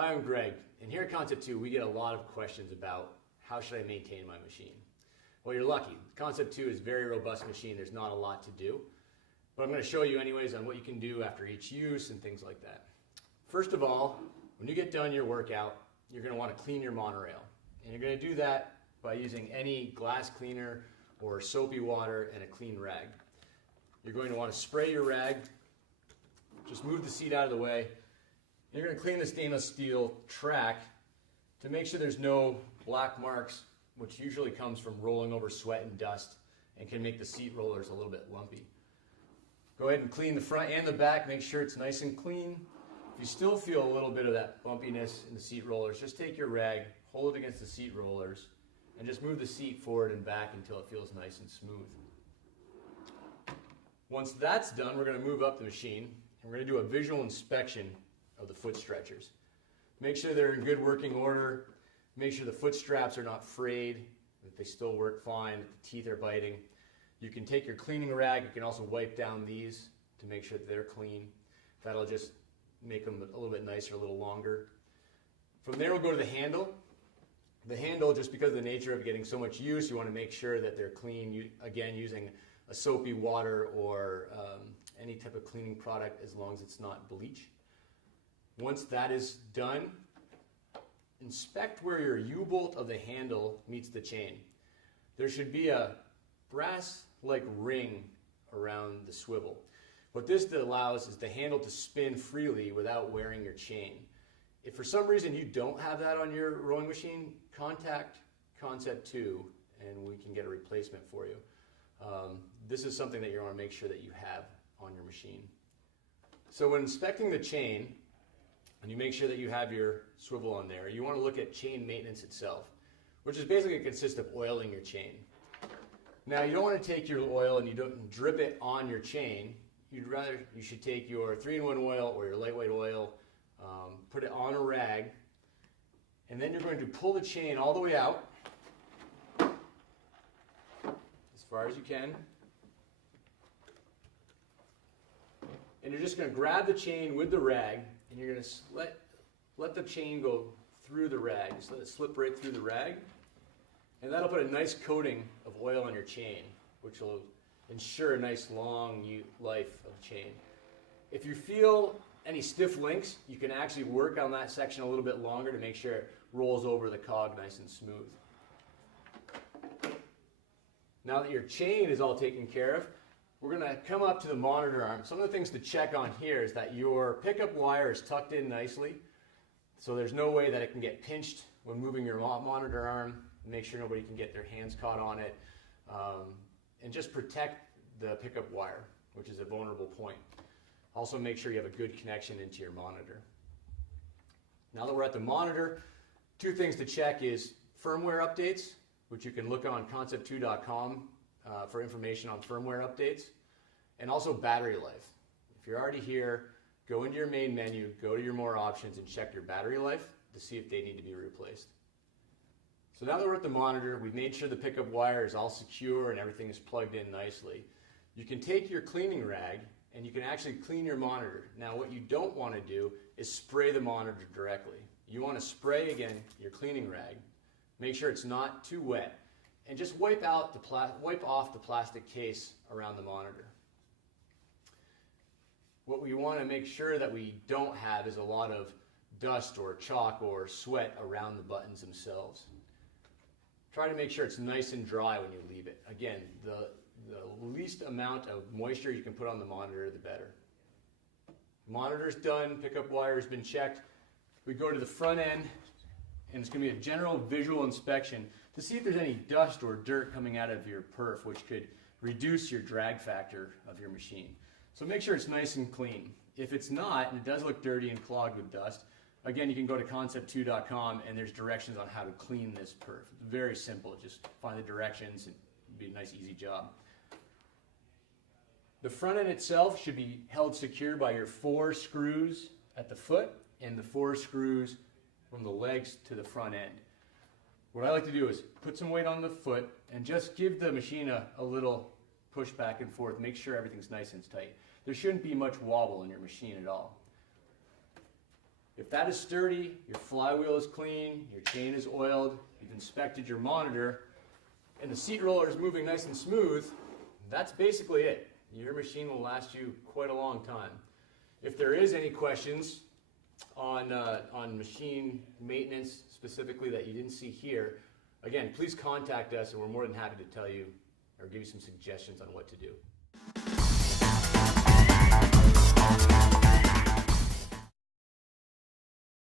Hi, I'm Greg, and here at Concept2 we get a lot of questions about how should I maintain my machine. Well, you're lucky. Concept2 is a very robust machine. There's not a lot to do, but I'm going to show you anyways on what you can do after each use and things like that. First of all, when you get done your workout, you're going to want to clean your monorail, and you're going to do that by using any glass cleaner or soapy water and a clean rag. You're going to want to spray your rag, just move the seat out of the way. You're going to clean the stainless steel track to make sure there's no black marks, which usually comes from rolling over sweat and dust and can make the seat rollers a little bit lumpy. Go ahead and clean the front and the back, make sure it's nice and clean. If you still feel a little bit of that bumpiness in the seat rollers, just take your rag, hold it against the seat rollers, and just move the seat forward and back until it feels nice and smooth. Once that's done, we're going to move up the machine and we're going to do a visual inspection of the foot stretchers. Make sure they're in good working order, make sure the foot straps are not frayed, that they still work fine, that the teeth are biting. You can take your cleaning rag, you can also wipe down these to make sure that they're clean. That'll just make them a little bit nicer, a little longer. From there we'll go to the handle. The handle, just because of the nature of getting so much use, you want to make sure that they're clean, again using a soapy water or any type of cleaning product as long as it's not bleach. Once that is done, inspect where your U-bolt of the handle meets the chain. There should be a brass-like ring around the swivel. What this allows is the handle to spin freely without wearing your chain. If for some reason you don't have that on your rowing machine, contact Concept2 and we can get a replacement for you. This is something that you want to make sure that you have on your machine. So when inspecting the chain, and you make sure that you have your swivel on there, you want to look at chain maintenance itself, which is basically consists of oiling your chain. Now you don't want to take your oil and you don't drip it on your chain. You should take your 3-in-1 oil or your lightweight oil, put it on a rag, and then you're going to pull the chain all the way out as far as you can. And you're just going to grab the chain with the rag and you're going to let the chain go through the rag. Just let it slip right through the rag. And that'll put a nice coating of oil on your chain, which will ensure a nice long life of chain. If you feel any stiff links, you can actually work on that section a little bit longer to make sure it rolls over the cog nice and smooth. Now that your chain is all taken care of, we're going to come up to the monitor arm. Some of the things to check on here is that your pickup wire is tucked in nicely, so there's no way that it can get pinched when moving your monitor arm. Make sure nobody can get their hands caught on it, and just protect the pickup wire, which is a vulnerable point. Also make sure you have a good connection into your monitor. Now that we're at the monitor, two things to check is firmware updates, which you can look on Concept2.com for information on firmware updates, and also battery life. If you're already here, go into your main menu, go to your more options and check your battery life to see if they need to be replaced. So now that we're at the monitor, we've made sure the pickup wire is all secure and everything is plugged in nicely. You can take your cleaning rag and you can actually clean your monitor. Now what you don't want to do is spray the monitor directly. You want to spray, again, your cleaning rag, make sure it's not too wet, and just wipe off the plastic case around the monitor. What we want to make sure that we don't have is a lot of dust or chalk or sweat around the buttons themselves. Try to make sure it's nice and dry when you leave it. Again, the least amount of moisture you can put on the monitor, the better. Monitor's done, pickup wire has been checked. We go to the front end, and it's going to be a general visual inspection to see if there's any dust or dirt coming out of your perf, which could reduce your drag factor of your machine. So make sure it's nice and clean. If it's not, and it does look dirty and clogged with dust, again, you can go to Concept2.com and there's directions on how to clean this perf. It's very simple. Just find the directions and it'll be a nice, easy job. The front end itself should be held secure by your 4 screws at the foot and the 4 screws from the legs to the front end. What I like to do is put some weight on the foot and just give the machine a little push back and forth. Make sure everything's nice and tight. There shouldn't be much wobble in your machine at all. If that is sturdy, your flywheel is clean, your chain is oiled, you've inspected your monitor, and the seat roller is moving nice and smooth, that's basically it. Your machine will last you quite a long time. If there is any questions on machine maintenance specifically that you didn't see here, again, please contact us and we're more than happy to tell you or give you some suggestions on what to do.